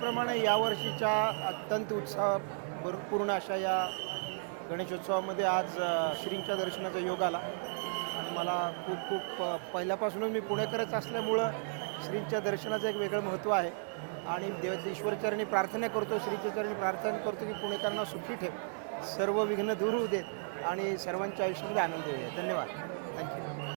दरवर्षीप्रमाणे यावर्षीच्या अत्यंत उत्साह भरपूर्ण अशा या गणेशोत्सवामध्ये आज श्रींच्या दर्शनाचा योग आला. आणि मला खूप खूप पहिल्यापासूनच मी पुणेकरच असल्यामुळं श्रींच्या दर्शनाचं एक वेगळं महत्त्व आहे. आणि देव ईश्वरचरणी प्रार्थना करतो श्रीच्या चरणी प्रार्थना करतो की पुणेकरांना सुखी ठेव. सर्व विघ्न दूर होऊ देत आणि सर्वांच्या आयुष्यामध्ये आनंद येऊ धन्यवाद. थँक्यू